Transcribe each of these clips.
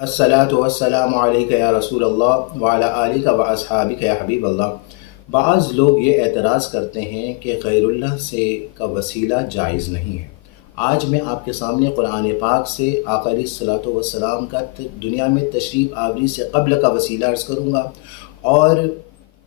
अस्सलातु वस्सलामु अलैका या रसूल अल्लाह व अला आलिका व अस्हाबिका या हबीब अल्लाह। बाज़ लोग ये एतराज़ करते हैं कि गैरुल्लाह से का वसीला जायज़ नहीं है। आज मैं आपके सामने कुरान पाक से आका अलैहिस्सलातु वस्सलाम का दुनिया में तशरीफ़ आवरी से क़ब्ल का वसीला अर्ज़ करूँगा और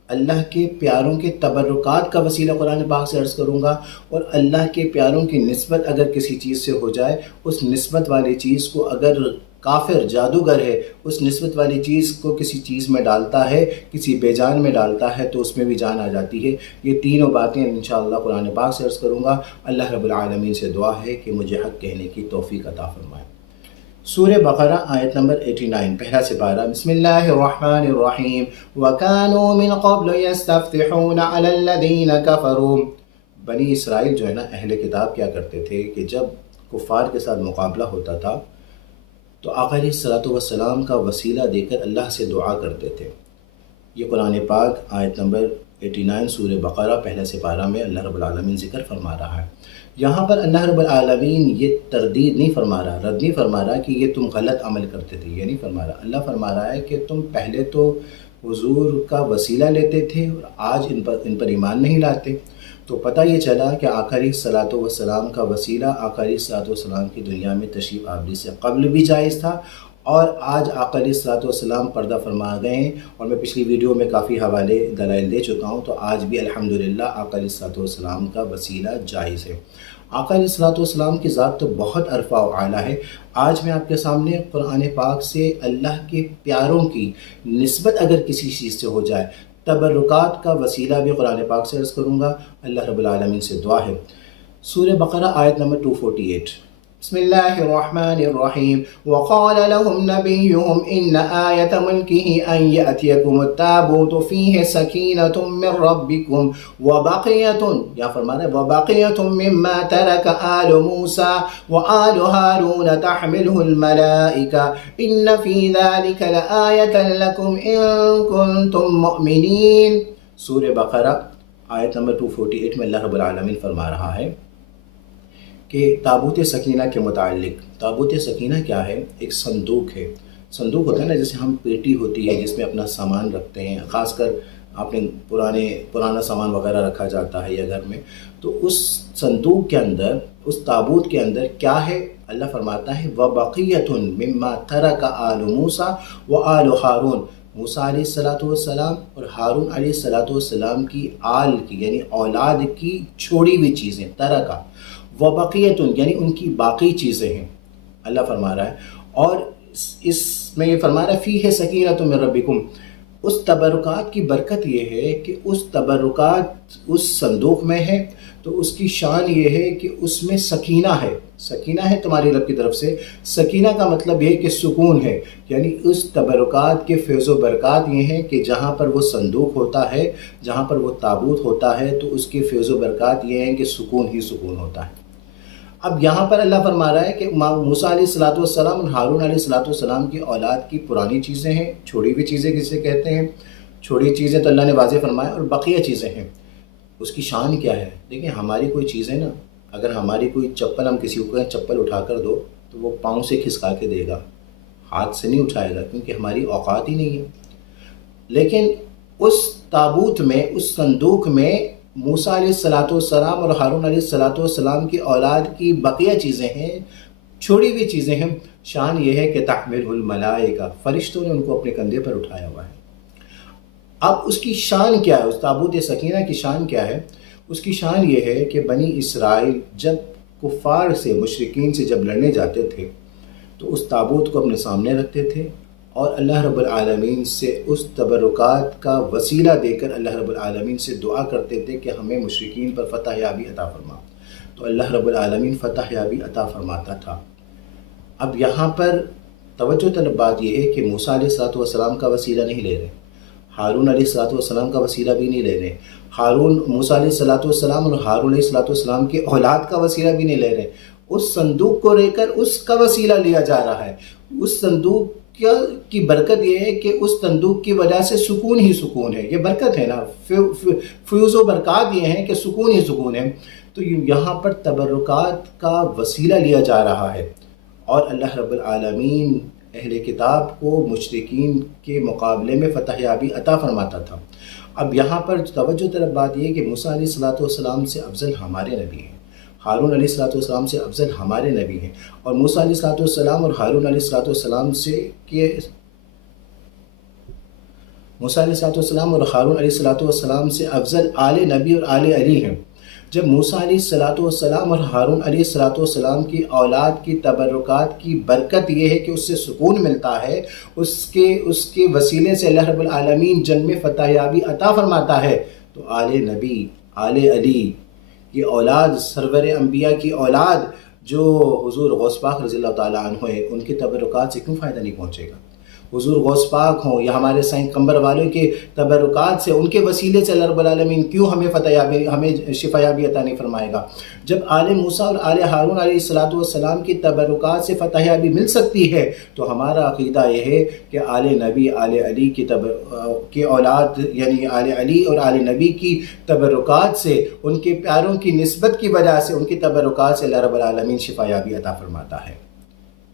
अल्लाह के प्यारों के तबर्रुकात का वसीला कुरान पाक से अर्ज़ करूँगा, और अल्लाह के प्यारों की निस्बत अगर किसी चीज़ से हो जाए, उस निस्बत वाली चीज़ को अगर काफिर जादूगर है उस निस्बत वाली चीज़ को किसी चीज़ में डालता है, किसी बेजान में डालता है, तो उसमें भी जान आ जाती है। ये तीनों बातें इंशाअल्लाह कुरान पाक से अर्ज़ करूँगा। अल्लाह रब्बुल आलमीन से दुआ है कि मुझे हक़ कहने की तौफ़ीक़ अता फ़रमाए। सूरह बक़रा आयत नंबर 89 पहला सिपारा। बिस्मिल्लाहिर्रहमानिर्रहीम वकानू मिन क़ब्ल यस्तफ्तिहूना अलल्लज़ीना कफ़रू। बनी इसराइल जो है ना, अहले किताब क्या करते थे कि जब कुफ़ार के साथ मुकाबला होता था तो आका अलैहिस्सलातु वस्सलाम का वसीला देकर अल्लाह से दुआ करते थे। ये कुरान पाक आयत नंबर 89 सूरह बक़रा पहला सिपारा में अल्लाह रब्बुल आलमीन ज़िक्र फरमा रहा है। यहाँ पर अल्लाह रब्बुल आलमीन ये तरदीद नहीं फरमा रहा, रद्द नहीं फरमा रहा कि ये तुम गलत अमल करते थे, ये नहीं फरमा रहा। अल्लाह फरमा रहा है कि तुम पहले तो हुजूर का वसीला लेते थे और आज इन पर ईमान नहीं लाते। तो पता ये चला कि आका अलैहिस्सलातु वस्सलाम का वसीला आका अलैहिस्सलातु वस्सलाम की दुनिया में तशरीफ़ आवरी से क़ब्ल भी जायज़ था, और आज आका अलैहिस्सलातु वस्सलाम पर्दा फरमा गए हैं। और मैं पिछली वीडियो में काफ़ी हवाले दलाइल दे चुका हूँ, तो आज भी अल्हम्दुलिल्लाह आका अलैहिस्सलातु वस्सलाम का वसीला जायज़ है। आका अलैहिस्सलातु वस्सलाम की ज़ात तो बहुत अरफ़ा व आला है। आज मैं आपके सामने कुरान पाक से अल्लाह के प्यारों की निस्बत अगर किसी चीज़ से हो जाए, तबर्रुकात का वसीला भी कुरान पाक से अर्ज़ करूँगा। अल्लाह रब्बुल आलमीन से दुआ है। सूरह बक़रा आयत नंबर 248। बिस्मिल्लाहिर्रहमानिर्रहीम वक़ाल लहुम नबियुहुम इन्न आयत मुल्किही अन यअतियकुमुत्ताबूतु फ़ीहि सकीनतुम मिन रब्बिकुम व बक़ियतुन, या फरमा रहे व बक़ियतुम मिम्मा तरक आलु मूसा व आलु हारून तहमिलुहुल मलाइका इन्न फ़ी ज़ालिका लआयतन लकुम इन कुंतुम मुअमिनीन। सूरह बक़रा आयत नंबर 248 में अल्लाह रब्बुल आलमीन फरमा रहा है कि ताबूत सकीना के मुताल्लिक़, ताबूत सकीना क्या है? एक संदूक है। संदूक होता है ना, जैसे हम पेटी होती है जिसमें अपना सामान रखते हैं, ख़ासकर आपने पुराना सामान वगैरह रखा जाता है या घर में, तो उस संदूक के अंदर, उस ताबूत के अंदर क्या है? अल्लाह फरमाता है व बक़ियतुन मिम्मा तरक आलु मूसा व आलु हारून, मूसा अलैहिस्सलातु वस्सलाम और हारून अलैहिस्सलातु वस्सलाम की आल की यानी औलाद की छोड़ी हुई चीज़ें, तरका व बक़ियतुन यानी उनकी बाकी चीज़ें हैं, अल्लाह फरमा रहा है। और इसमें ये फरमा रहा है फ़ीहि सकीनतुम मिन रब्बिकुम, उस तबर्रुकात की बरकत ये है कि उस तबर्रुकात उस संदूक में है, तो उसकी शान ये है कि उसमें सकीना है। सकीना है तुम्हारी रब की तरफ से। सकीना का मतलब ये है कि सुकून है, यानी उस तबर्रुकात के फैज़ व बरक़ात ये हैं कि जहाँ पर वो संदूक होता है, जहाँ पर वो ताबूत होता है, तो उसके फैज़ व बरक़ात ये हैं कि सुकून ही सुकून होता है। अब यहाँ पर अल्लाह फरमा रहा है कि मूसा अलैहिस्सलातु वस्सलाम और हारून अलैहिस्सलातु वस्सलाम की औलाद की पुरानी चीज़ें हैं, छोड़ी हुई चीज़ें किसे कहते हैं? छोड़ी चीज़ें तो अल्लाह ने वाज़ेह फरमाया, और बक़िया चीज़ें हैं। उसकी शान क्या है? देखिए, हमारी कोई चीज़ है ना, अगर हमारी कोई चप्पल हम किसी को चप्पल उठा कर दो तो वो पाँव से खिसका के देगा, हाथ से नहीं उठाएगा, क्योंकि हमारी औकात ही नहीं है। लेकिन उस ताबूत में, उस संदूक में मूसा अलैहिस्सलातु वस्सलाम और हारून अलैहिस्सलातु वस्सलाम की औलाद की बक़िया चीज़ें हैं, छोड़ी हुई चीज़ें हैं। शान ये है कि तहमिलुहुल मलाइका, फ़रिश्तों ने उनको अपने कंधे पर उठाया हुआ है। अब उसकी शान क्या है? उस ताबूत सकीना की शान क्या है? उसकी शान ये है कि बनी इसराइल जब कुफ़ार से, मुशरिकीन से जब लड़ने जाते थे, तो उस ताबूत को अपने सामने रखते थे और अल्लाह रब्बुल आलमीन से उस तबर्रुकात का वसीला देकर अल्लाह रब्बुल आलमीन से दुआ करते थे कि हमें मुशरिकीन पर फ़तह याबी अता फरमा। तो अल्लाह रब्बुल आलमीन फ़तह याबी अता फरमाता था। अब यहाँ पर तवज्जो तलब बात यह है कि मूसा अलैहिस्सलातु वस्सलाम का वसीला नहीं ले रहे, हारून अलैहिस्सलातु वस्सलाम का वसीला भी नहीं ले रहे, मूसा अलैहिस्सलातु वस्सलाम और हारून अलैहिस्सलातु वस्सलाम की औलाद का वसीला भी नहीं ले रहे। उस संदूक को लेकर उसका वसीला लिया जा रहा है। उस संदूक की बरकत ये है कि उस संदूक की वजह से सुकून ही सुकून है। ये बरकत है ना, फ्यूज़ व बरक़ात ये हैं कि सुकून ही सुकून है। तो यहाँ पर तबर्रुकात का वसीला लिया जा रहा है और अल्लाह रब्बुल आलमीन اہل کتاب کو مشرکین کے مقابلے میں فتح یابی عطا فرماتا تھا۔ اب یہاں پر توجہ طرف بات یہ ہے کہ موسیٰ علیہ السلام سے افضل ہمارے نبی ہیں، ہارون علیہ السلام سے افضل ہمارے نبی ہیں، اور موسیٰ علیہ السلام اور ہارون علیہ السلام سے موسیٰ علیہ السلام اور ہارون علیہ السلام سے افضل آل نبی اور آل علی ہیں۔ جب موسیٰ علیہ السلام اور ہارون علیہ السلام کی اولاد کی تبرکات کی برکت یہ ہے کہ اس سے سکون ملتا ہے، اس کے وسیلے سے اللہ رب العالمین جنگ میں فتح یابی عطا فرماتا ہے، تو آل نبی آل علی یہ اولاد سرور انبیاء کی اولاد جو حضور غوث پاک رضی اللہ تعالیٰ عنہ ہے، ان کی تبرکات سے کیوں فائدہ نہیں پہنچے گا؟ حضور غوث پاک ہوں یا ہمارے سائیں قمبر والوں کے تبرکات سے، ان کے وسیلے سے اللہ رب العالمین کیوں ہمیں شفا یابی عطا نہیں فرمائے گا؟ جب آل موسیٰ اور آل ہارون علیہ السلام کی تبرکات سے فتح یابی مل سکتی ہے، تو ہمارا عقیدہ یہ ہے کہ آل نبی آل علی کی اولاد یعنی آل علی اور آل نبی کی تبرکات سے، ان کے پیاروں کی نسبت کی وجہ سے، ان کی تبرکات سے اللہ رب العالمین شفا یابی عطا فرماتا ہے۔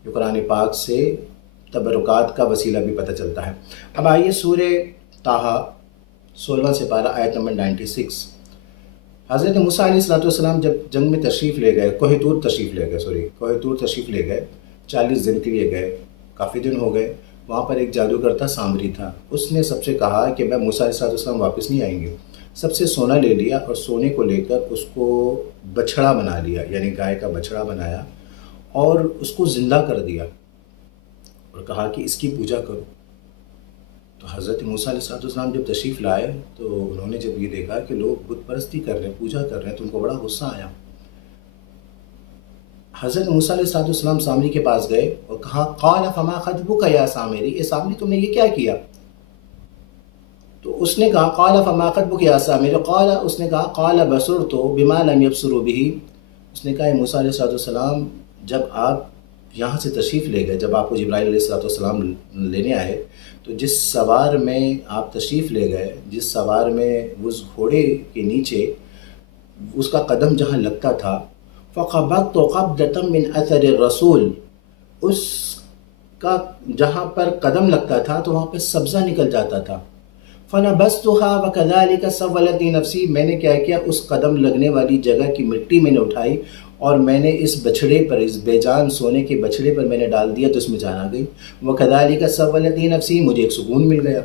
جو قرآن پاک سے تبرکات کا وسیلہ بھی پتہ چلتا ہے۔ اب آئیے سورہ طٰہٰ 16 سپارہ آیت نمبر 96۔ حضرت موسیٰ علیہ السلام جب جنگ میں تشریف لے گئے، کوہ طور تشریف لے گئے، 40 دن کے لیے گئے، کافی دن ہو گئے، وہاں پر ایک جادوگر تھا سامری تھا، اس نے سب سے کہا کہ میں موسیٰ علیہ السلام واپس نہیں آئیں گے۔ سب سے سونا لے لیا اور سونے کو لے کر اس کو بچھڑا بنا لیا، یعنی گائے کا بچھڑا بنایا اور اس کو زندہ کر دیا اور کہا کہ اس کی پوجا کرو۔ تو حضرت موسیٰ علیہ السلام جب تشریف لائے تو انہوں نے جب یہ دیکھا کہ لوگ بت پرستی کر رہے ہیں، پوجا کر رہے ہیں، تو ان کو بڑا غصہ آیا۔ حضرت موسیٰ علیہ السلام سامری کے پاس گئے اور کہا قال فما خطبک یا سامری، اے سامری تم نے یہ کیا کیا؟ تو اس نے کہا قال فما خطبک یا سامری، اس نے کہا قال بصرت بما لم يبصروا به، اس نے کہا اے موسیٰ علیہ السلام جب آپ یہاں سے تشریف لے گئے، جب آپ کو جبرائیل علیہ السلام لینے آئے، تو جس سوار میں آپ تشریف لے گئے، جس سوار میں اس گھوڑے کے نیچے اس کا قدم جہاں لگتا تھا، فقبضت قبضة من اثر الرسول، اس کا جہاں پر قدم لگتا تھا تو وہاں پہ سبزہ نکل جاتا تھا، فنبذتها وكذلك سولت لي نفسی، میں نے کیا کیا، اس قدم لگنے والی جگہ کی مٹی میں نے اٹھائی اور میں نے اس بچھڑے پر، اس بے جان سونے کے بچھڑے پر میں نے ڈال دیا تو اس میں جان آ گئی، وَكَذَلِكَ سَوَّلَتْ لِي نَفْسِي، مجھے ایک سکون مل گیا۔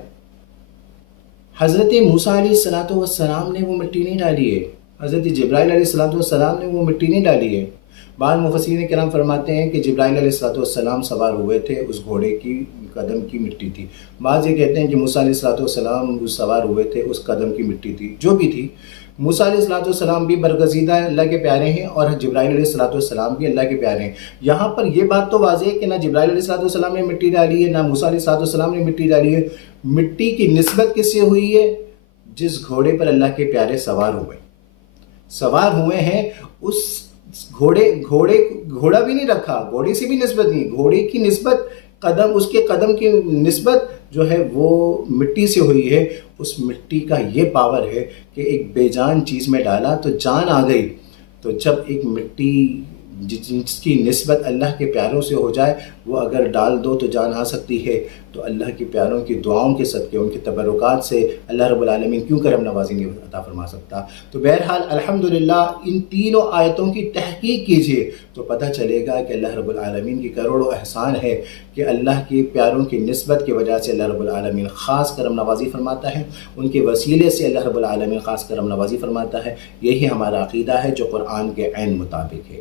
حضرت موسیٰ علیہ السلام نے وہ مٹی نہیں ڈالی ہے، حضرت جبرائیل علیہ السلام نے وہ مٹی نہیں ڈالی ہے۔ بعض مفسرین کرام فرماتے ہیں کہ جبرائیل علیہ السلام سوار ہوئے تھے، اس گھوڑے کی قدم کی مٹی تھی، بعض یہ کہتے ہیں کہ موسیٰ علیہ السلام سوار ہوئے تھے، اس قدم کی مٹی تھی، جو بھی تھی۔ موسیٰ علیہ السلام بھی برگزیدہ اللہ کے پیارے ہیں اور جبرائیل علیہ السلام بھی اللہ کے پیارے ہیں۔ یہاں پر یہ بات تو واضح ہے کہ نہ جبرائیل علیہ السلام نے مٹی ڈالی ہے، نہ موسیٰ علیہ السلام نے مٹی ڈالی ہے۔ مٹی کی نسبت کس سے ہوئی ہے؟ جس گھوڑے پر اللہ کے پیارے سوار ہوئے ہیں، اس گھوڑا بھی نہیں رکھا، گھوڑے سے بھی نسبت نہیں، گھوڑے کی نسبت اس کے قدم کی نسبت جو ہے وہ مٹی سے ہوئی ہے۔ اس مٹی کا یہ پاور ہے کہ ایک بے جان چیز میں ڈالا تو جان آ گئی۔ تو جب ایک مٹی جس کی نسبت اللہ کے پیاروں سے ہو جائے، وہ اگر ڈال دو تو جان آ سکتی ہے، تو اللہ کے پیاروں کی دعاؤں کے صدقے، ان کی تبرکات سے اللہ رب العالمین کیوں کرم نوازی نہیں عطا فرما سکتا؟ تو بہرحال الحمدللہ ان تینوں آیتوں کی تحقیق کیجئے تو پتہ چلے گا کہ اللہ رب العالمین کی کروڑوں احسان ہے کہ اللہ کے پیاروں کی نسبت کی وجہ سے اللہ رب العالمین خاص کرم نوازی فرماتا ہے، ان کے وسیلے سے اللہ رب العالمین خاص کرم نوازی فرماتا ہے۔ یہی ہمارا عقیدہ ہے جو قرآن کے عین مطابق ہے۔